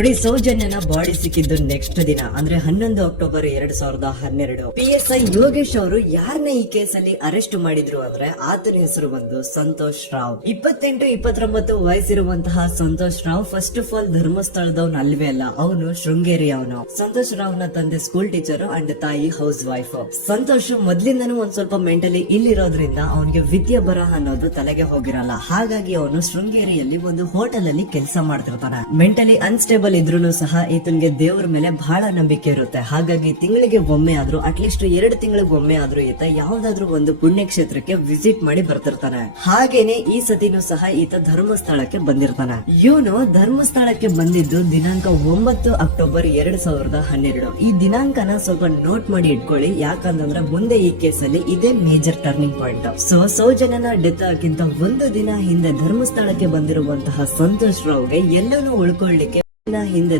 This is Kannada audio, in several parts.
ನೋಡಿ, ಸೌಜನ್ಯನ ಬಾಡಿ ಸಿಕ್ಕಿದ್ದು ನೆಕ್ಸ್ಟ್ ದಿನ ಅಂದ್ರೆ 11 ಅಕ್ಟೋಬರ್ 2012. PSI ಯೋಗೇಶ್ ಅವರು ಯಾರನ್ನ ಈ ಕೇಸಲ್ಲಿ ಅರೆಸ್ಟ್ ಮಾಡಿದ್ರು ಅಂದ್ರೆ ಆತನ ಹೆಸರು ಬಂದು ಸಂತೋಷ್ ರಾವ್. 28-29 ವಯಸ್ಸಿರುವಂತಹ Santosh Rao first of all ಧರ್ಮಸ್ಥಳದವನ್ ಅಲ್ವೇ ಅಲ್ಲ, ಅವನು ಶೃಂಗೇರಿ. ಅವನು ಸಂತೋಷ್ ರಾವ್ ನ ತಂದೆ ಸ್ಕೂಲ್ ಟೀಚರ್ ಅಂಡ್ ತಾಯಿ ಹೌಸ್ ವೈಫ್. ಸಂತೋಷ್ ಮೊದ್ಲಿಂದನೂ ಒಂದ್ ಸ್ವಲ್ಪ ಮೆಂಟಲಿ ಇಲ್ಲಿರೋದ್ರಿಂದ ಅವನಿಗೆ ವಿದ್ಯೆ ಬರಹ ಅನ್ನೋದು ತಲೆಗೆ ಹೋಗಿರಲ್ಲ. ಹಾಗಾಗಿ ಅವನು ಶೃಂಗೇರಿಯಲ್ಲಿ ಒಂದು ಹೋಟೆಲ್ ಅಲ್ಲಿ ಕೆಲಸ ಮಾಡ್ತಿರ್ತಾನೆ. ಮೆಂಟಲಿ ಅನ್ಸ್ಟೇಬಲ್ ಇದ್ರೂ ಸಹ ಈತನ್ಗೆ ದೇವ್ರ ಮೇಲೆ ಬಹಳ ನಂಬಿಕೆ ಇರುತ್ತೆ. ಹಾಗಾಗಿ ತಿಂಗಳಿಗೆ ಒಮ್ಮೆ ಆದ್ರೂ ಅಟ್ಲೀಸ್ಟ್ 2 ತಿಂಗಳಿಗೆ ಒಮ್ಮೆ ಆದ್ರೂ ಈತ ಯಾವ್ದಾದ್ರು ಒಂದು ಪುಣ್ಯ ಕ್ಷೇತ್ರಕ್ಕೆ ವಿಸಿಟ್ ಮಾಡಿ ಬರ್ತಿರ್ತಾನೆ. ಹಾಗೇನೆ ಈ ಸತಿನೂ ಸಹ ಈತ ಧರ್ಮಸ್ಥಳಕ್ಕೆ ಬಂದಿರ್ತಾನೆ. ಇವನು ಧರ್ಮಸ್ಥಳಕ್ಕೆ ಬಂದಿದ್ದು ದಿನಾಂಕ 9 ಅಕ್ಟೋಬರ್ 2012. ಈ ದಿನಾಂಕನ ಸ್ವಲ್ಪ ನೋಟ್ ಮಾಡಿ ಇಟ್ಕೊಳ್ಳಿ, ಯಾಕಂತಂದ್ರೆ ಮುಂದೆ ಈ ಕೇಸಲ್ಲಿ ಇದೇ ಮೇಜರ್ ಟರ್ನಿಂಗ್ ಪಾಯಿಂಟ್. ಸೌಜನ್ಯನ ಡೆತ್ ಆಗಿಂತ ಒಂದು ದಿನ ಹಿಂದೆ ಧರ್ಮಸ್ಥಳಕ್ಕೆ ಬಂದಿರುವಂತಹ ಸಂತೋಷ್ ರಾವ್ಗೆ ಎಲ್ಲನೂ ಉಳ್ಕೊಳ್ಳಿಕ್ಕೆ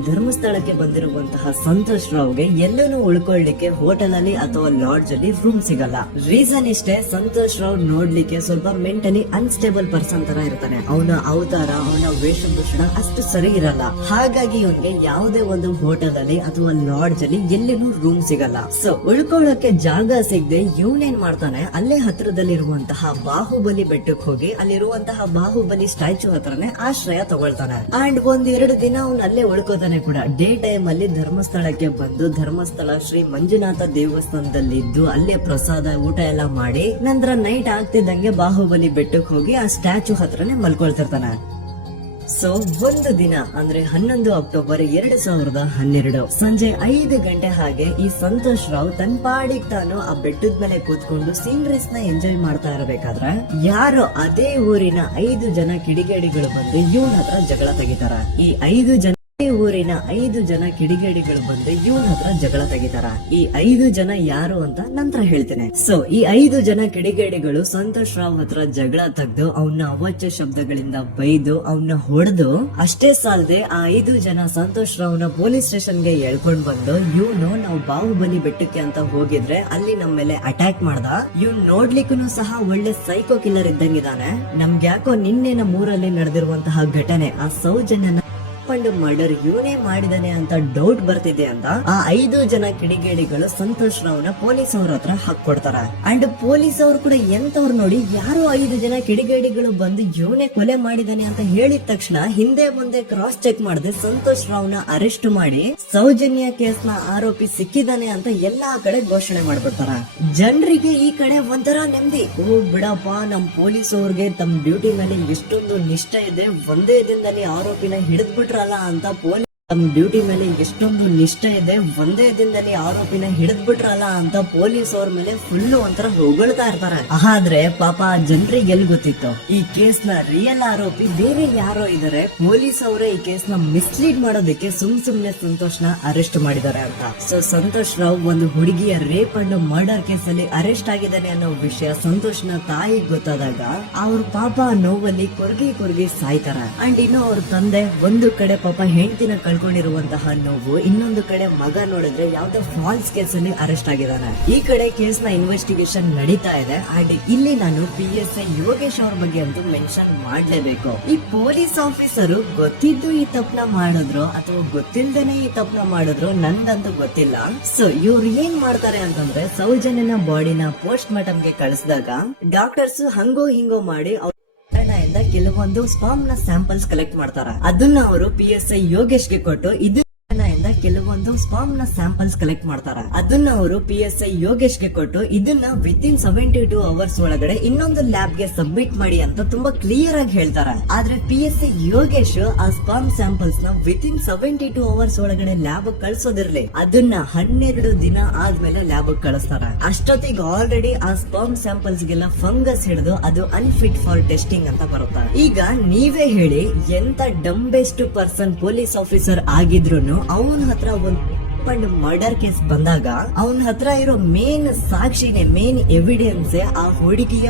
ಧರ್ಮಸ್ಥಳಕ್ಕೆ ಬಂದಿರುವಂತಹ ಸಂತೋಷ್ ರಾವ್ಗೆ ಎಲ್ಲನೂ ಉಳ್ಕೊಳ್ಳಿಕ್ಕೆ ಹೋಟೆಲ್ ಅಲ್ಲಿ ಅಥವಾ ಲಾಡ್ಜ್ ಅಲ್ಲಿ ರೂಮ್ ಸಿಗಲ್ಲ. ರೀಸನ್ ಇಷ್ಟೇ, ಸಂತೋಷ್ ರಾವ್ ನೋಡ್ಲಿಕ್ಕೆ ಸ್ವಲ್ಪ ಮೆಂಟಲಿ ಅನ್ಸ್ಟೇಬಲ್ ಪರ್ಸನ್ ತರ ಇರ್ತಾನೆ. ಅವನ ಅವತಾರ, ಅವನ ವೇಷಭೂಷಣ ಅಷ್ಟು ಸರಿ ಇರಲ್ಲ. ಹಾಗಾಗಿ ಇವನ್ಗೆ ಯಾವುದೇ ಒಂದು ಹೋಟೆಲ್ ಅಲ್ಲಿ ಅಥವಾ ಲಾಡ್ಜ್ ಅಲ್ಲಿ ಎಲ್ಲಿನೂ ರೂಮ್ ಸಿಗಲ್ಲ. ಸೊ ಉಳ್ಕೊಳ್ಳೋಕೆ ಜಾಗ ಸಿಗದೆ ಇವನೇನ್ ಮಾಡ್ತಾನೆ, ಅಲ್ಲೇ ಹತ್ರದಲ್ಲಿರುವಂತಹ ಬಾಹುಬಲಿ ಬೆಟ್ಟಕ್ಕೆ ಹೋಗಿ ಅಲ್ಲಿರುವಂತಹ ಬಾಹುಬಲಿ ಸ್ಟ್ಯಾಚು ಹತ್ರನೇ ಆಶ್ರಯ ತಗೊಳ್ತಾನೆ. ಅಂಡ್ 1-2 ದಿನ ಅವ್ನು ಅಲ್ಲೇ ಉಳ್ಕೋತಾನೆ ಕೂಡ. ಡೇ ಟೈಮ್ ಅಲ್ಲಿ ಧರ್ಮಸ್ಥಳಕ್ಕೆ ಬಂದು ಧರ್ಮಸ್ಥಳ ಶ್ರೀ ಮಂಜುನಾಥ ದೇವಸ್ಥಾನದಲ್ಲಿದ್ದು ಅಲ್ಲೇ ಪ್ರಸಾದ ಊಟ ಎಲ್ಲ ಮಾಡಿ ನಂತರ ನೈಟ್ ಆಗ್ತಿದ್ದಂಗೆ ಬಾಹುಬಲಿ ಬೆಟ್ಟಕ್ಕೆ ಹೋಗಿ ಆ ಸ್ಟ್ಯಾಚು ಹತ್ರನೇ ಮಲ್ಕೊಳ್ತಿರ್ತಾನೆ. ಸೊ ಒಂದು ದಿನ ಅಂದ್ರೆ 11 ಅಕ್ಟೋಬರ್ 2012 ಸಂಜೆ 5 ಗಂಟೆ ಹಾಗೆ ಈ ಸಂತೋಷ್ ರಾವ್ ತನ್ನ ಪಾಡಿಗೆ ತಾನು ಆ ಬೆಟ್ಟದ ಮೇಲೆ ಕೂತ್ಕೊಂಡು ಸೀನರೀಸ್ ನ ಎಂಜಾಯ್ ಮಾಡ್ತಾ ಇರಬೇಕಾದ್ರೆ ಯಾರೋ ಅದೇ ಊರಿನ 5 ಜನ ಕಿಡಿಗೇಡಿಗಳು ಬಂದು ಇವನ ಹತ್ರ ಜಗಳ ತೆಗಿತಾರ. ಊರಿನ 5 ಜನ ಕಿಡಿಗೇಡಿಗಳು ಬಂದು ಇವನ ಹತ್ರ ಜಗಳ ತೆಗಿತಾರ. ಈ 5 ಜನ ಯಾರು ಅಂತ ನಂತರ ಹೇಳ್ತೇನೆ. ಸೊ ಈ 5 ಜನ ಕಿಡಿಗೇಡಿಗಳು ಸಂತೋಷ್ ರಾವ್ ಹತ್ರ ಜಗಳ ತೆಗೆದು ಅವನ ಅವಾಚ್ಯ ಶಬ್ದಗಳಿಂದ ಬೈದು ಅವನ್ನ ಹೊಡೆದು ಅಷ್ಟೇ ಸಾಲದೆ ಆ 5 ಜನ ಸಂತೋಷ್ ರಾವ್ ನ ಪೊಲೀಸ್ ಸ್ಟೇಷನ್ ಗೆ ಎಳ್ಕೊಂಡ್ ಬಂದು ಇವನು ನಾವು ಬಾಹುಬಲಿ ಬೆಟ್ಟಕ್ಕೆ ಅಂತ ಹೋಗಿದ್ರೆ ಅಲ್ಲಿ ನಮ್ಮ ಮೇಲೆ ಅಟ್ಯಾಕ್ ಮಾಡ್ದ, ಇವ್ನು ನೋಡ್ಲಿಕ್ಕೂ ಸಹ ಒಳ್ಳೆ ಸೈಕೋ ಕಿಲ್ಲರ್ ಇದ್ದಂಗಿದಾನೆ, ನಮ್ಗೆ ಯಾಕೋ ನಿನ್ನೆ ನಮ್ಮೂರಲ್ಲಿ ನಡೆದಿರುವಂತಹ ಘಟನೆ ಆ ಸೌಜನ್ಯನ ಮರ್ಡರ್ ಇವನೇ ಮಾಡಿದಾನೆ ಅಂತ ಡೌಟ್ ಬರ್ತಿದೆ ಅಂತ ಆ 5 ಜನ ಕಿಡಿಗೇಡಿಗಳು ಸಂತೋಷ್ ರಾವ್ ನ ಪೊಲೀಸ್ ಅವ್ರ ಹತ್ರ ಹಾಕೊಡ್ತಾರ. ಅಂಡ್ ಪೊಲೀಸ್ ಅವರು ಕೂಡ ಎಂತವ್ರು ನೋಡಿ, ಯಾರೋ 5 ಜನ ಕಿಡಿಗೇಡಿಗಳು ಬಂದು ಇವನೇ ಕೊಲೆ ಮಾಡಿದಾನೆ ಅಂತ ಹೇಳಿದ ತಕ್ಷಣ ಹಿಂದೆ ಮುಂದೆ ಕ್ರಾಸ್ ಚೆಕ್ ಮಾಡದೆ ಸಂತೋಷ್ ರಾವ್ ನ ಅರೆಸ್ಟ್ ಮಾಡಿ ಸೌಜನ್ಯ ಕೇಸ್ ನ ಆರೋಪಿ ಸಿಕ್ಕಿದಾನೆ ಅಂತ ಎಲ್ಲಾ ಕಡೆ ಘೋಷಣೆ ಮಾಡ್ಬಿಡ್ತಾರ. ಜನರಿಗೆ ಈ ಕಡೆ ಒಂಥರ ನೆಮ್ಮದಿ, ಓ ಬಿಡಪ್ಪ ನಮ್ ಪೊಲೀಸ್ ಅವ್ರಿಗೆ ತಮ್ಮ ಡ್ಯೂಟಿ ಮೇಲೆ ಎಷ್ಟೊಂದು ನಿಷ್ಠೆ ಇದೆ, ಒಂದೇ ದಿನದಲ್ಲಿ ಆರೋಪಿನ ಹಿಡಿದ್ಬಿಟ್ರಲ್ಲ ಅಂತ ತಮ್ಮ ಡ್ಯೂಟಿ ಮೇಲೆ ಎಷ್ಟೊಂದು ನಿಷ್ಠೆ ಇದೆ, ಒಂದೇ ದಿನದಲ್ಲಿ ಆರೋಪಿನ ಹಿಡಿದ್ಬಿಟ್ರಲ್ಲ ಅಂತ ಪೊಲೀಸ್ ಅವ್ರ ಮೇಲೆ ಫುಲ್ ಒಂಥರ ಹೊಗಳ್ತಾ ಇರ್ತಾರೆ. ಆದ್ರೆ ಪಾಪ ಜನರಿಗೆ ಎಲ್ಲಿ ಗೊತ್ತಿತ್ತು ಈ ಕೇಸ್ ನ ರಿಯಲ್ ಆರೋಪಿ ಬೇರೆ ಯಾರೋ ಇದಾರೆ, ಪೊಲೀಸ್ ಅವರೇ ಈ ಕೇಸ್ ನ ಮಿಸ್ಲೀಡ್ ಮಾಡೋದಕ್ಕೆ ಸುಮ್ನೆ ಸಂತೋಷ್ ನ ಅರೆಸ್ಟ್ ಮಾಡಿದ್ದಾರೆ ಅಂತ. ಸೊ ಸಂತೋಷ್ ರಾವ್ ಒಂದು ಹುಡುಗಿಯ ರೇಪ್ ಅಂಡ್ ಮರ್ಡರ್ ಕೇಸ್ ಅಲ್ಲಿ ಅರೆಸ್ಟ್ ಆಗಿದ್ದಾನೆ ಅನ್ನೋ ವಿಷಯ ಸಂತೋಷ್ ನ ತಾಯಿಗೆ ಗೊತ್ತಾದಾಗ ಅವ್ರ ಪಾಪ ನೋವಲ್ಲಿ ಕೊರ್ಗಿ ಸಾಯ್ತಾರ. ಅಂಡ್ ಇನ್ನು ಅವ್ರ ತಂದೆ ಒಂದು ಕಡೆ ಪಾಪ ಹೆಂಡತಿನ ಕೊಂಡಿರುವಂತಹ ನೋವು, ಇನ್ನೊಂದು ಕಡೆ ಮಗ ನೋಡಿದ್ರೆ ಯಾವ್ದೋ ಫಾಲ್ಸ್ ಕೇಸ್ ಅಲ್ಲಿ ಅರೆಸ್ಟ್ ಆಗಿದ್ದಾನೆ. ಈ ಕಡೆ ಕೇಸ್ ನ ಇನ್ವೆಸ್ಟಿಗೇಷನ್ ನಡೀತಾ ಇದೆ. ಅಂಡ್ ಇಲ್ಲಿ ನಾನು PSI ಯೋಗೇಶ್ ಅವ್ರ ಬಗ್ಗೆ ಅಂತೂ ಮೆನ್ಷನ್ ಮಾಡ್ಲೇಬೇಕು. ಈ ಪೊಲೀಸ್ ಆಫೀಸರು ಗೊತ್ತಿದ್ದು ಈ ತಪ್ಪನ ಮಾಡಿದ್ರು ಅಥವಾ ಗೊತ್ತಿಲ್ದೇನೆ ಈ ತಪ್ಪನ ಮಾಡಿದ್ರು ನನ್ಗಂತೂ ಗೊತ್ತಿಲ್ಲ. ಸೊ ಇವ್ರು ಏನ್ ಮಾಡ್ತಾರೆ ಅಂತಂದ್ರೆ ಸೌಜನ್ಯನ ಬಾಡಿನ ಪೋಸ್ಟ್ ಮಾರ್ಟಮ್ ಗೆ ಕಳಿಸಿದಾಗ ಡಾಕ್ಟರ್ಸ್ ಹಂಗೋ ಹಿಂಗೋ ಮಾಡಿ ಕೆಲವೊಂದು ಸ್ಪಾಮ್ ನ ಸ್ಯಾಂಪಲ್ಸ್ ಕಲೆಕ್ಟ್ ಮಾಡ್ತಾರ. ಅದನ್ನ ಅವರು PSI ಯೋಗೇಶ್ ಗೆ ಕೊಟ್ಟು ಕೆಲವೊಂದು ಸ್ಪಾಮ್ ನ ಸ್ಯಾಂಪಲ್ಸ್ ಕಲೆಕ್ಟ್ ಮಾಡ್ತಾರ. ಅದನ್ನ ಅವರು PSI ಯೋಗೇಶ್ ಗೆ ಕೊಟ್ಟು ಇದನ್ನ ವಿತಿನ್ 72 ಅವರ್ಸ್ ಒಳಗಡೆ ಇನ್ನೊಂದು ಲ್ಯಾಬ್ ಗೆ ಸಬ್ಮಿಟ್ ಮಾಡಿ ಅಂತ ತುಂಬಾ ಕ್ಲಿಯರ್ ಆಗಿ ಹೇಳ್ತಾರ. ಆದ್ರೆ PSI ಯೋಗೇಶ್ ಆ ಸ್ಪಾಮ್ ಸ್ಯಾಂಪಲ್ಸ್ ನ ವಿತಿನ್ 72 ಅವರ್ಸ್ ಒಳಗಡೆ ಲ್ಯಾಬ್ ಕಳ್ಸೋದಿರ್ಲಿ, ಅದನ್ನ 12 ದಿನ ಆದ್ಮೇಲೆ ಲ್ಯಾಬ್ ಕಳಿಸ್ತಾರ. ಅಷ್ಟೊತ್ತಿಗೆ ಆಲ್ರೆಡಿ ಆ ಸ್ಪಾಮ್ ಸ್ಯಾಂಪಲ್ಸ್ ಗೆಲ್ಲ ಫಂಗಸ್ ಹಿಡಿದು ಅದು ಅನ್ಫಿಟ್ ಫಾರ್ ಟೆಸ್ಟಿಂಗ್ ಅಂತ ಬರುತ್ತೆ. ಈಗ ನೀವೇ ಹೇಳಿ, ಎಂತ ಡಂಬೆಸ್ಟ್ ಪರ್ಸನ್ ಪೊಲೀಸ್ ಆಫೀಸರ್ ಆಗಿದ್ರು ಅವನ ಹತ್ರ ಒಂದು ಮರ್ಡರ್ ಕೇಸ್ ಬಂದಾಗ ಅವನ ಹತ್ರ ಇರೋ ಮೇನ್ ಸಾಕ್ಷಿನೇ, ಮೇನ್ ಎವಿಡೆನ್ಸ್ ಆ ಹುಡುಗಿಯ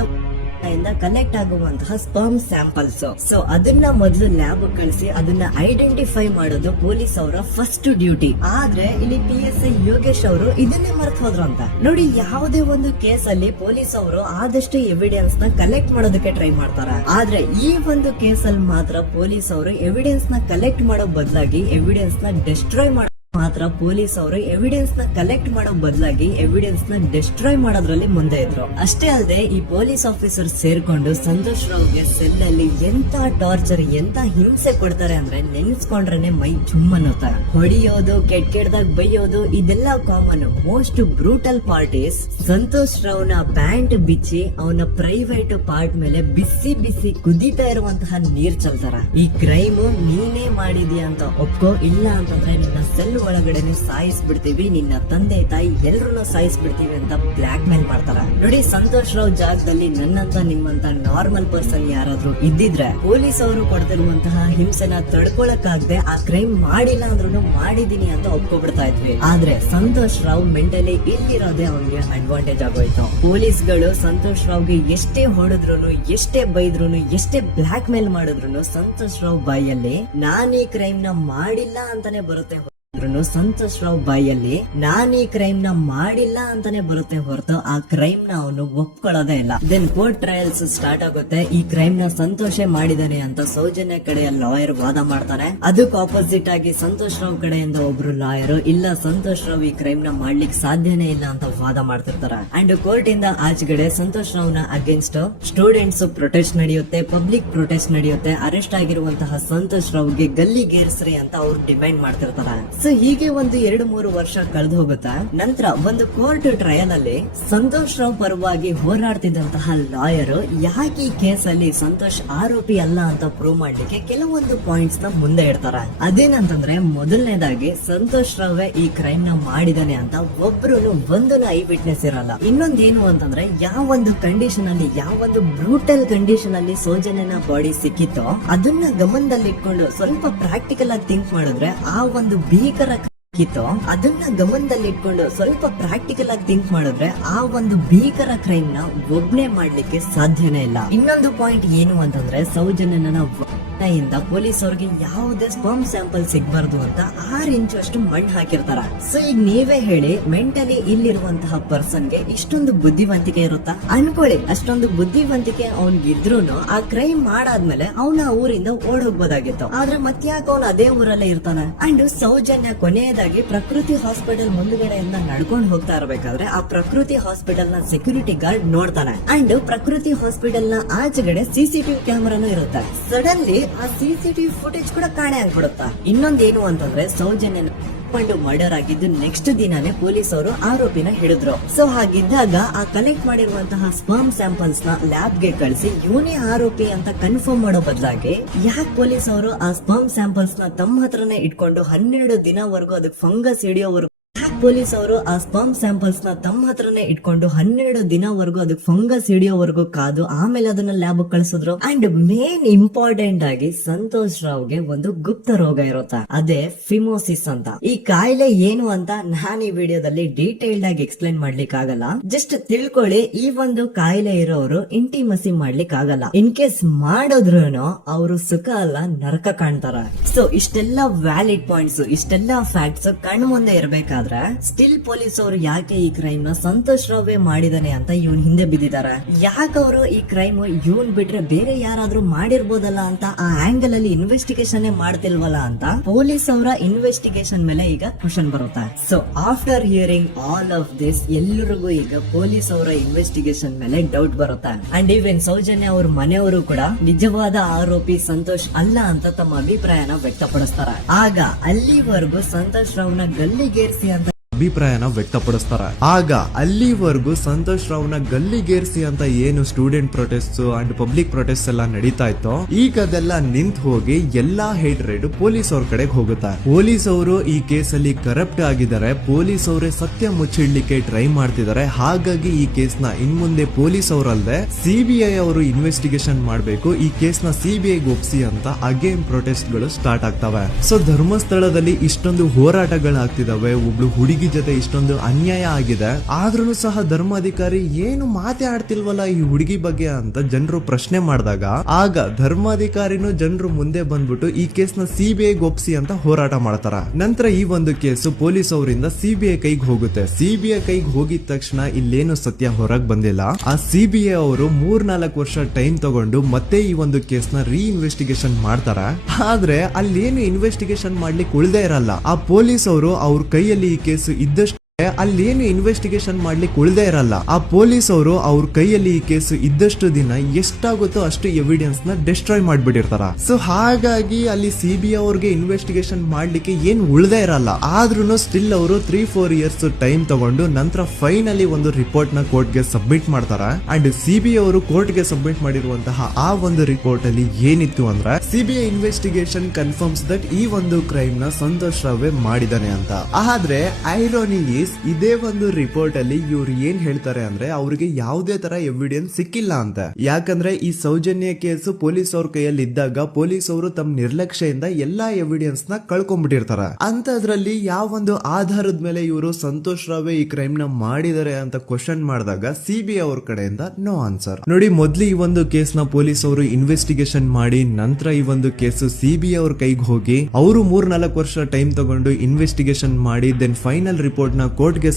ಇಂದ ಕಲೆಕ್ಟ್ ಆಗುವಂತಹ ಸ್ಪರ್ಮ್ ಸ್ಯಾಂಪಲ್ಸ್. ಸೊ ಅದನ್ನ ಮೊದಲು ಲ್ಯಾಬ್ ಕಳಿಸಿ ಅದನ್ನ ಐಡೆಂಟಿಫೈ ಮಾಡೋದು ಪೊಲೀಸ್ ಅವರ ಫಸ್ಟ್ ಡ್ಯೂಟಿ. ಆದ್ರೆ ಇಲ್ಲಿ PSI ಯೋಗೇಶ್ ಅವರು ಇದನ್ನೇ ಮರ್ತು ಹೋದ್ರು ಅಂತ ನೋಡಿ. ಯಾವುದೇ ಒಂದು ಕೇಸ್ ಅಲ್ಲಿ ಪೊಲೀಸ್ ಅವರು ಆದಷ್ಟು ಎವಿಡೆನ್ಸ್ ನ ಕಲೆಕ್ಟ್ ಮಾಡೋದಕ್ಕೆ ಟ್ರೈ ಮಾಡ್ತಾರೆ. ಆದ್ರೆ ಈ ಒಂದು ಕೇಸ್ ಅಲ್ಲಿ ಮಾತ್ರ ಪೊಲೀಸ್ ಅವರು ಎವಿಡೆನ್ಸ್ ನ ಕಲೆಕ್ಟ್ ಮಾಡೋ ಬದಲಾಗಿ ಎವಿಡೆನ್ಸ್ ನ ಡಿಸ್ಟ್ರಾಯ್ ಮಾಡೋ ಮಾತ್ರ ಪೊಲೀಸ್ ಅವರು ಎವಿಡೆನ್ಸ್ ನ ಕಲೆಕ್ಟ್ ಮಾಡೋ ಬದಲಾಗಿ ಎವಿಡೆನ್ಸ್ ನ ಡಿಸ್ಟ್ರಾಯ್ ಮಾಡೋದ್ರಲ್ಲಿ ಮುಂದೆ ಇದ್ರು. ಅಷ್ಟೇ ಅಲ್ಲದೆ ಈ ಪೊಲೀಸ್ ಆಫೀಸರ್ ಸೇರ್ಕೊಂಡು ಸಂತೋಷ್ ರಾವ್ಗೆ ಸೆಲ್ ಅಲ್ಲಿ ಎಂತ ಟಾರ್ಚರ್ ಎಂತ ಹಿಂಸೆ ಕೊಡ್ತಾರೆ ಅಂದ್ರೆ ನೆನ್ಸ್ಕೊಂಡ್ರೇನೆ ಮೈ ಜುಮ್ ಅನ್ನೋತರ. ಹೊಡಿಯೋದು, ಕೆಟ್ಟದಾಗ ಬೈಯೋದು ಇದೆಲ್ಲ common. Most brutal part is Santosh Rao ನ ಪ್ಯಾಂಟ್ ಬಿಚ್ಚಿ ಅವನ ಪ್ರೈವೇಟ್ ಪಾರ್ಟ್ ಮೇಲೆ ಬಿಸಿ ಬಿಸಿ ಕುದೀತಾ ಇರುವಂತಹ ನೀರ್ ಚಲ್ತಾರ. ಈ ಕ್ರೈಮ್ ನೀನೇ ಮಾಡಿದ್ಯಾ ಅಂತ ಒಪ್ಕೋ, ಇಲ್ಲ ಅಂತಂದ್ರೆ ನಿನ್ನ ಸೆಲ್ ಒಳಗಡೆನೆ ಸಾಯಿಸ್ಬಿಡ್ತೀವಿ, ನಿನ್ನ ತಂದೆ ತಾಯಿ ಎಲ್ರು ಸಾಯಿಸ್ಬಿಡ್ತೀವಿ ಅಂತ ಬ್ಲಾಕ್ ಮೇಲ್ ಮಾಡ್ತಾರ. ನೋಡಿ, ಸಂತೋಷ್ ರಾವ್ ಜಾಗದಲ್ಲಿ ನನ್ನಂತ ನಿಮ್ಮಂತ ನಾರ್ಮಲ್ ಪರ್ಸನ್ ಯಾರಾದ್ರೂ ಇದ್ದಿದ್ರೆ ಪೊಲೀಸ್ ಅವರು ಕೊಡ್ತಿರುವಂತಹ ಹಿಂಸೆನ ತಡ್ಕೊಳಕ್ಕಾಗದೆ ಆ ಕ್ರೈಮ್ ಮಾಡಿಲ್ಲ ಅಂದ್ರೂ ಮಾಡಿದೀನಿ ಅಂತ ಒಪ್ಕೊಬಿಡ್ತಾ ಇದ್ವಿ. ಆದ್ರೆ ಸಂತೋಷ್ ರಾವ್ ಮೆಂಟಲಿ ಇಲ್ಲಿರೋದೇ ಅವ್ನಿಗೆ ಅಡ್ವಾಂಟೇಜ್ ಆಗೋಯ್ತು. ಪೊಲೀಸ್ ಗಳು ಸಂತೋಷ್ ರಾವ್ಗೆ ಎಷ್ಟೇ ಹೊಡೆದ್ರು, ಎಷ್ಟೇ ಬೈದ್ರು, ಎಷ್ಟೇ ಬ್ಲಾಕ್ ಮೇಲ್ ಮಾಡಿದ್ರು ಸಂತೋಷ್ ರಾವ್ ಬಾಯಲ್ಲಿ ನಾನ್ ಈ ಕ್ರೈಮ್ ನ ಮಾಡಿಲ್ಲ ಅಂತಾನೆ ಬರುತ್ತೆ. ಸಂತೋಷ್ ರಾವ್ ಬಾಯಲ್ಲಿ ನಾನ್ ಈ ಕ್ರೈಮ್ ನ ಮಾಡಿಲ್ಲ ಅಂತಾನೆ ಬರುತ್ತೆ ಹೊರತು ಆ ಕ್ರೈಮ್ ನ ಅವನು ಒಪ್ಕೊಳ್ಳೋದೇ ಇಲ್ಲ. ದೆನ್ ಕೋರ್ಟ್ ಟ್ರಯಲ್ಸ್ ಸ್ಟಾರ್ಟ್ ಆಗುತ್ತೆ. ಈ ಕ್ರೈಮ್ ನ ಸಂತೋಷೇ ಮಾಡಿದಾನೆ ಅಂತ ಸೌಜನ್ಯ ಕಡೆಯ ಲಾಯರ್ ವಾದ ಮಾಡ್ತಾನೆ. ಅದಕ್ಕೆ ಆಪೋಸಿಟ್ ಆಗಿ ಸಂತೋಷ್ ರಾವ್ ಕಡೆಯಿಂದ ಒಬ್ರು ಲಾಯರ್ ಇಲ್ಲ, ಸಂತೋಷ್ ರಾವ್ ಈ ಕ್ರೈಮ್ ನ ಮಾಡ್ಲಿಕ್ಕೆ ಸಾಧ್ಯನೇ ಇಲ್ಲ ಅಂತ ವಾದ ಮಾಡ್ತಿರ್ತಾರೆ. ಅಂಡ್ ಕೋರ್ಟ್ ಇಂದ ಆಚೆಗಡೆ ಸಂತೋಷ್ ರಾವ್ ನ ಅಗೇನ್ಸ್ಟ್ ಸ್ಟೂಡೆಂಟ್ಸ್ ಪ್ರೊಟೆಸ್ಟ್ ನಡೆಯುತ್ತೆ, ಪಬ್ಲಿಕ್ ಪ್ರೊಟೆಸ್ಟ್ ನಡೆಯುತ್ತೆ. ಅರೆಸ್ಟ್ ಆಗಿರುವಂತಹ ಸಂತೋಷ್ ರಾವ್ಗೆ ಗಲ್ಲಿಗೇರಿಸ್ರಿ ಅಂತ ಅವ್ರು ಡಿಮ್ಯಾಂಡ್ ಮಾಡ್ತಿರ್ತಾರೆ. ಸೊ ಹೀಗೆ ಒಂದು 2-3 ವರ್ಷ ಕಳೆದು ಹೋಗುತ್ತಾ. ನಂತರ ಒಂದು ಕೋರ್ಟ್ ಟ್ರಯಲ್ ಅಲ್ಲಿ ಸಂತೋಷ್ ರಾವ್ ಪರವಾಗಿ ಹೋರಾಡ್ತಿದ್ದಂತಹ ಲಾಯರ್ ಯಾಕೆ ಈ ಕೇಸ್ ಅಲ್ಲಿ ಸಂತೋಷ್ ಆರೋಪಿ ಅಲ್ಲ ಅಂತ ಪ್ರೂವ್ ಮಾಡ್ಲಿಕ್ಕೆ ಕೆಲವೊಂದು ಪಾಯಿಂಟ್ಸ್ ನ ಮುಂದೆ ಇಡ್ತಾರೆ. ಅದೇನಂತಂದ್ರೆ ಮೊದಲನೇದಾಗಿ ಸಂತೋಷ್ ರಾವ್ ಈ ಕ್ರೈಮ್ ನ ಮಾಡಿದಾನೆ ಅಂತ ಒಬ್ರು ಒಂದನ ಐ ವಿಟ್ನೆಸ್ ಇರಲ್ಲ. ಇನ್ನೊಂದೇನು ಅಂತಂದ್ರೆ ಯಾವೊಂದು ಕಂಡೀಷನ್ ಅಲ್ಲಿ, ಯಾವೊಂದು ಬ್ರೂಟಲ್ ಕಂಡೀಷನ್ ಅಲ್ಲಿ ಸೌಜನ್ಯನ ಬಾಡಿ ಸಿಕ್ಕಿತ್ತೋ ಅದನ್ನ ಗಮನದಲ್ಲಿಟ್ಕೊಂಡು ಸ್ವಲ್ಪ ಪ್ರಾಕ್ಟಿಕಲ್ ಆಗಿ ಥಿಂಕ್ ಮಾಡಿದ್ರೆ ಆ ಒಂದು ಅದನ್ನ ಗಮನದಲ್ಲಿಟ್ಕೊಂಡು ಸ್ವಲ್ಪ ಪ್ರಾಕ್ಟಿಕಲ್ ಆಗಿ ಥಿಂಕ್ ಮಾಡಿದ್ರೆ ಆ ಒಂದು ಭೀಕರ ಕ್ರೈಮ್ ನ ಒಬ್ನೇ ಮಾಡ್ಲಿಕ್ಕೆ ಸಾಧ್ಯನೇ ಇಲ್ಲ. ಇನ್ನೊಂದು ಪಾಯಿಂಟ್ ಏನು ಅಂತಂದ್ರೆ ಸೌಜನ್ಯನ ಇಂದ ಪೊಲೀಸ್ ಅವ್ರಿಗೆ ಯಾವುದೇ ಸ್ಪರ್ಮ್ ಸ್ಯಾಂಪಲ್ ಸಿಗ್ಬಾರ್ದು ಅಂತ 6 ಇಂಚು ಅಷ್ಟು ಮಣ್ಣು ಹಾಕಿರ್ತಾರ. ಸೊ ಈಗ ನೀವೇ ಹೇಳಿ, ಮೆಂಟಲಿ ಇಲ್ಲಿರುವಂತಹ ಪರ್ಸನ್ಗೆ ಇಷ್ಟೊಂದು ಬುದ್ಧಿವಂತಿಕೆ ಇರುತ್ತಾ ಅನ್ಕೊಳ್ಳಿ. ಅಷ್ಟೊಂದು ಬುದ್ಧಿವಂತಿಕೆ ಅವ್ನಿಗಿದ್ರೂನು ಆ ಕ್ರೈಮ್ ಮಾಡಾದ್ಮೇಲೆ ಅವನ ಊರಿಂದ ಓಡ್ ಹೋಗ್ಬೋದಾಗಿತ್ತು. ಆದ್ರೆ ಮತ್ತ್ಯಾಕೆ ಅವ್ನು ಅದೇ ಊರಲ್ಲೇ ಇರ್ತಾನೆ. ಅಂಡ್ ಸೌಜನ್ಯ ಕೊನೆಯದಾಗಿ ಪ್ರಕೃತಿ ಹಾಸ್ಪಿಟಲ್ ಮುಂದ್ಗಡೆಯಿಂದ ನಡ್ಕೊಂಡು ಹೋಗ್ತಾ ಇರ್ಬೇಕಾದ್ರೆ ಆ ಪ್ರಕೃತಿ ಹಾಸ್ಪಿಟಲ್ ನ ಸೆಕ್ಯೂರಿಟಿ ಗಾರ್ಡ್ ನೋಡ್ತಾನೆ. ಅಂಡ್ ಪ್ರಕೃತಿ ಹಾಸ್ಪಿಟಲ್ ನ ಆಚೆಗಡೆ CCTV ಕ್ಯಾಮರಾನು ಇರುತ್ತೆ. ಸಡನ್ಲಿ ಆ CCTV ಫುಟೇಜ್ ಕೂಡ ಕಾಣೆ ಆಗ್ಬಿಡುತ್ತಾ. ಇನ್ನೊಂದೇನು ಅಂತಂದ್ರೆ ಸೌಜನ್ಯ ಮರ್ಡರ್ ಆಗಿದ್ದು ನೆಕ್ಸ್ಟ್ ದಿನಾನೇ ಪೊಲೀಸ್ ಅವರು ಆರೋಪಿನ ಹಿಡಿದ್ರು. ಸೊ ಹಾಗಿದ್ದಾಗ ಆ ಕಲೆಕ್ಟ್ ಮಾಡಿರುವಂತಹ ಸ್ಪರ್ಮ್ ಸ್ಯಾಂಪಲ್ಸ್ ನ ಲ್ಯಾಬ್ ಗೆ ಕಳಿಸಿ ಇವನೇ ಆರೋಪಿ ಅಂತ ಕನ್ಫರ್ಮ್ ಮಾಡೋ ಬದಲಾಗಿ ಯಾಕೆ ಪೊಲೀಸ್ ಅವರು ಆ ಸ್ಪರ್ಮ್ ಸ್ಯಾಂಪಲ್ಸ್ ನ ತಮ್ಮ ಹತ್ರನೇ ಇಟ್ಕೊಂಡು 12 ದಿನವರೆಗೂ ಅದಕ್ಕೆ ಫಂಗಸ್ ಹಿಡಿಯೋವರೆಗೂ ಪೊಲೀಸ್ ಅವರು ಆ ಸ್ಪರ್ಮ್ ಸ್ಯಾಂಪಲ್ಸ್ ನ ತಮ್ಮ ಹತ್ರನೇ ಇಟ್ಕೊಂಡು 12 ದಿನವರೆಗೂ ಅದಕ್ಕೆ ಫಂಗಸ್ ಹಿಡಿಯೋವರೆಗೂ ಕಾದು ಆಮೇಲೆ ಅದನ್ನ ಲ್ಯಾಬ್ ಕಳಿಸಿದ್ರು. ಅಂಡ್ ಮೇನ್ ಇಂಪಾರ್ಟೆಂಟ್ ಆಗಿ ಸಂತೋಷ್ ರಾವ್ಗೆ ಒಂದು ಗುಪ್ತ ರೋಗ ಇರುತ್ತೆ, ಅದೇ ಫಿಮೋಸಿಸ್ ಅಂತ. ಈ ಕಾಯಿಲೆ ಏನು ಅಂತ ನಾನು ಈ ವಿಡಿಯೋದಲ್ಲಿ ಡೀಟೇಲ್ಡ್ ಆಗಿ ಎಕ್ಸ್ಪ್ಲೈನ್ ಮಾಡ್ಲಿಕ್ಕೆ ಆಗಲ್ಲ. ಜಸ್ಟ್ ತಿಳ್ಕೊಳ್ಳಿ, ಈ ಒಂದು ಕಾಯಿಲೆ ಇರೋರು ಇಂಟಿಮಸಿ ಮಾಡ್ಲಿಕ್ಕೆ ಆಗಲ್ಲ. ಇನ್ ಕೇಸ್ ಮಾಡಿದ್ರು ಅವರು ಸುಖ ಅಲ್ಲ ನರಕ ಕಾಣ್ತಾರ. ಸೊ ಇಷ್ಟೆಲ್ಲ ವ್ಯಾಲಿಡ್ ಪಾಯಿಂಟ್ಸ್, ಇಷ್ಟೆಲ್ಲ ಫ್ಯಾಕ್ಟ್ಸ್ ಕಣ್ ಮುಂದೆ ಇರ್ಬೇಕಾದ್ರೆ ಸ್ಟಿಲ್ ಪೊಲೀಸ್ ಅವರು ಯಾಕೆ ಈ ಕ್ರೈಮ್ ನ ಸಂತೋಷ್ ರಾವೇ ಮಾಡಿದಾನೆ ಅಂತ ಇವನ್ ಹಿಂದೆ ಬಿದ್ದಿದ್ದಾರೆ. ಯಾಕೆ ಅವರು ಈ ಕ್ರೈಮ್ ಇವನ್ ಬಿಟ್ರೆ ಬೇರೆ ಯಾರಾದ್ರೂ ಮಾಡಿರ್ಬೋದಲ್ಲ ಅಂತ ಆ ಆಂಗಲ್ ಅಲ್ಲಿ ಇನ್ವೆಸ್ಟಿಗೇಷನ್ ಮಾಡ್ತಿಲ್ವಲ್ಲ ಅಂತ ಪೊಲೀಸ್ ಅವರ ಇನ್ವೆಸ್ಟಿಗೇಷನ್ ಮೇಲೆ ಈಗ ಕ್ವಶನ್ ಬರುತ್ತೆ. So after hearing all of this ಎಲ್ಲರಿಗೂ ಈಗ ಪೊಲೀಸ್ ಅವರ ಇನ್ವೆಸ್ಟಿಗೇಷನ್ ಮೇಲೆ ಡೌಟ್ ಬರುತ್ತೆ. ಅಂಡ್ ಈವನ್ ಸೌಜನ್ಯ ಅವ್ರ ಮನೆಯವರು ಕೂಡ ನಿಜವಾದ ಆರೋಪಿ ಸಂತೋಷ್ ಅಲ್ಲ ಅಂತ ತಮ್ಮ ಅಭಿಪ್ರಾಯನ ವ್ಯಕ್ತಪಡಿಸ್ತಾರೆ. ಆಗ ಅಲ್ಲಿವರೆಗೂ ಸಂತೋಷ್ ರಾವ್ನ ಗಲ್ಲಿಗೇರಿಸಿ ಅಂತ ಅಭಿಪ್ರಾಯನ ವ್ಯಕ್ತಪಡಿಸ್ತಾರೆ. ಆಗ ಅಲ್ಲಿವರೆಗೂ ಸಂತೋಷ್ ರಾವ್ನ ಗಲ್ಲಿಗೇರಿಸಿ ಅಂತ ಏನು student protest and public protest ಎಲ್ಲ ನಡೀತಾ ಇತ್ತೋ ಈಗ ಅದೆಲ್ಲ ನಿಂತ್ ಹೋಗಿ ಎಲ್ಲಾ ಹೇಟ್ ರೇಡ್ ಪೊಲೀಸ್ ಅವ್ರ ಕಡೆಗೆ ಹೋಗುತ್ತೆ. ಪೊಲೀಸ್ ಅವರು ಈ ಕೇಸಲ್ಲಿ ಕರಪ್ಟ್ ಆಗಿದ್ದಾರೆ, ಪೊಲೀಸ್ ಅವರೇ ಸತ್ಯ ಮುಚ್ಚಿಡ್ಲಿಕ್ಕೆ ಟ್ರೈ ಮಾಡ್ತಿದ್ದಾರೆ. ಹಾಗಾಗಿ ಈ ಕೇಸ್ ನ ಇನ್ಮುಂದೆ ಪೊಲೀಸ್ ಅವರಲ್ಲದೆ CBI ಅವರು ಇನ್ವೆಸ್ಟಿಗೇಷನ್ ಮಾಡಬೇಕು, ಈ ಕೇಸ್ ನ CBI ಒಪ್ಸಿ ಅಂತ ಅಗೇನ್ ಪ್ರೊಟೆಸ್ಟ್ ಗಳು ಸ್ಟಾರ್ಟ್ ಆಗ್ತವೆ. ಸೊ ಧರ್ಮಸ್ಥಳದಲ್ಲಿ ಇಷ್ಟೊಂದು ಹೋರಾಟಗಳಾಗ್ತಿದಾವೆ. ಒಬ್ಳು ಹುಡುಗಿ ಜೊತೆ ಇಷ್ಟೊಂದು ಅನ್ಯಾಯ ಆಗಿದೆ, ಆದ್ರೂ ಸಹ ಧರ್ಮಾಧಿಕಾರಿ ಏನು ಮಾತೇ ಆಡ್ತಿಲ್ವಲ್ಲ ಈ ಹುಡುಗಿ ಬಗ್ಗೆ ಅಂತ ಜನರು ಪ್ರಶ್ನೆ ಮಾಡಿದಾಗ ಆಗ ಧರ್ಮಾಧಿಕಾರಿನೂ ಜನರು ಮುಂದೆ ಬಂದ್ಬಿಟ್ಟು ಈ ಕೇಸ್ ನ ಸಿಬಿಐ ಒಪ್ಸಿ ಅಂತ ಹೋರಾಟ ಮಾಡ್ತಾರ. ನಂತರ ಈ ಒಂದು ಕೇಸು ಪೊಲೀಸ್ ಅವರಿಂದ ಸಿಬಿಐ ಕೈಗೆ ಹೋಗುತ್ತೆ. ಸಿಬಿಐ ಕೈಗೆ ಹೋಗಿದ ತಕ್ಷಣ ಇಲ್ಲೇನು ಸತ್ಯ ಹೊರಗ್ ಬಂದಿಲ್ಲ. ಆ ಸಿಬಿಐ ಅವರು 3-4 ವರ್ಷ ಟೈಮ್ ತಗೊಂಡು ಮತ್ತೆ ಈ ಒಂದು ಕೇಸ್ ನ ಇನ್ವೆಸ್ಟಿಗೇಷನ್ ಮಾಡ್ತಾರ. ಆದ್ರೆ ಅಲ್ಲೇನು ಇನ್ವೆಸ್ಟಿಗೇಷನ್ ಮಾಡ್ಲಿಕ್ಕೆ ಉಳ್ದೇ ಇರಲ್ಲ. ಆ ಪೊಲೀಸ್ ಅವರು ಅವ್ರ ಕೈಯಲ್ಲಿ ಈ ಕೇಸು ಇದ್ದಷ್ಟು ಅಲ್ಲೇನು ಇನ್ವೆಸ್ಟಿಗೇಷನ್ ಮಾಡ್ಲಿಕ್ಕೆ ಉಳ್ದೇ ಇರಲ್ಲ. ಆ ಪೊಲೀಸ್ ಅವರು ಅವ್ರ ಕೈಯಲ್ಲಿ ಈ ಕೇಸು ಇದ್ದಷ್ಟು ದಿನ ಎಷ್ಟಾಗುತ್ತೋ ಅಷ್ಟು ಎವಿಡೆನ್ಸ್ ನ ಡಿಸ್ಟ್ರಾಯ್ ಮಾಡ್ಬಿಟ್ಟಿರ್ತಾರ. ಸೊ ಹಾಗಾಗಿ ಅಲ್ಲಿ ಸಿಬಿಐ ಅವ್ರಿಗೆ ಇನ್ವೆಸ್ಟಿಗೇಷನ್ ಮಾಡ್ಲಿಕ್ಕೆ ಏನ್ ಉಳ್ದೇ ಇರಲ್ಲ. ಆದ್ರೂ ಸ್ಟಿಲ್ ಅವರು 3-4 ಇಯರ್ಸ್ ಟೈಮ್ ತಗೊಂಡು ನಂತರ ಫೈನಲಿ ಒಂದು ರಿಪೋರ್ಟ್ ನ ಕೋರ್ಟ್ ಗೆ ಸಬ್ಮಿಟ್ ಮಾಡ್ತಾರ. ಅಂಡ್ ಸಿಬಿಐ ಅವರು ಕೋರ್ಟ್ ಗೆ ಸಬ್ಮಿಟ್ ಮಾಡಿರುವಂತಹ ಆ ಒಂದು ರಿಪೋರ್ಟ್ ಅಲ್ಲಿ ಏನಿತ್ತು ಅಂದ್ರೆ ಸಿಬಿಐ ಇನ್ವೆಸ್ಟಿಗೇಷನ್ ಕನ್ಫರ್ಮ್ಸ್ ದಟ್ ಈ ಒಂದು ಕ್ರೈಮ್ ನ ಸಂತೋಷ್ ರಾವ್ ಮಾಡಿದಾನೆ ಅಂತ. ಆದ್ರೆ ಐರಾನಿ ಈಸ್ ಇದೇ ಒಂದು ರಿಪೋರ್ಟ್ ಅಲ್ಲಿ ಇವ್ರು ಏನ್ ಹೇಳ್ತಾರೆ ಅಂದ್ರೆ ಅವ್ರಿಗೆ ಯಾವುದೇ ತರ ಎವಿಡೆನ್ಸ್ ಸಿಕ್ಕಿಲ್ಲ ಅಂತ. ಯಾಕಂದ್ರೆ ಈ ಸೌಜನ್ಯ ಕೇಸು ಪೊಲೀಸ್ ಅವ್ರ ಕೈಯಲ್ಲಿ ಇದ್ದಾಗ ಪೊಲೀಸ್ ಅವರು ತಮ್ಮ ನಿರ್ಲಕ್ಷ್ಯದಿಂದ ಎಲ್ಲಾ ಎವಿಡೆನ್ಸ್ ನ ಕಳ್ಕೊಂಡ್ಬಿಟ್ಟಿರ್ತಾರ. ಅಂತದ್ರಲ್ಲಿ ಯಾವ ಒಂದು ಆಧಾರದ ಮೇಲೆ ಇವರು ಸಂತೋಷ್ ರಾವ್ ಈ ಕ್ರೈಮ್ ನ ಮಾಡಿದ್ದಾರೆ ಅಂತ ಕ್ವಶನ್ ಮಾಡಿದಾಗ ಸಿಬಿಐ ಅವ್ರ ಕಡೆಯಿಂದ ನೋ ಆನ್ಸರ್. ನೋಡಿ, ಮೊದ್ಲು ಈ ಒಂದು ಕೇಸ್ ನ ಪೊಲೀಸ್ ಅವರು ಇನ್ವೆಸ್ಟಿಗೇಷನ್ ಮಾಡಿ ನಂತರ ಈ ಒಂದು ಕೇಸು ಸಿಬಿಐ ಅವ್ರ ಕೈಗೆ ಹೋಗಿ ಅವರು 3-4 ವರ್ಷ ಟೈಮ್ ತಗೊಂಡು ಇನ್ವೆಸ್ಟಿಗೇಷನ್ ಮಾಡಿ ದೆನ್ ಫೈನಲ್ ರಿಪೋರ್ಟ್ ನ ಕೋರ್ಟ್ ಗೆ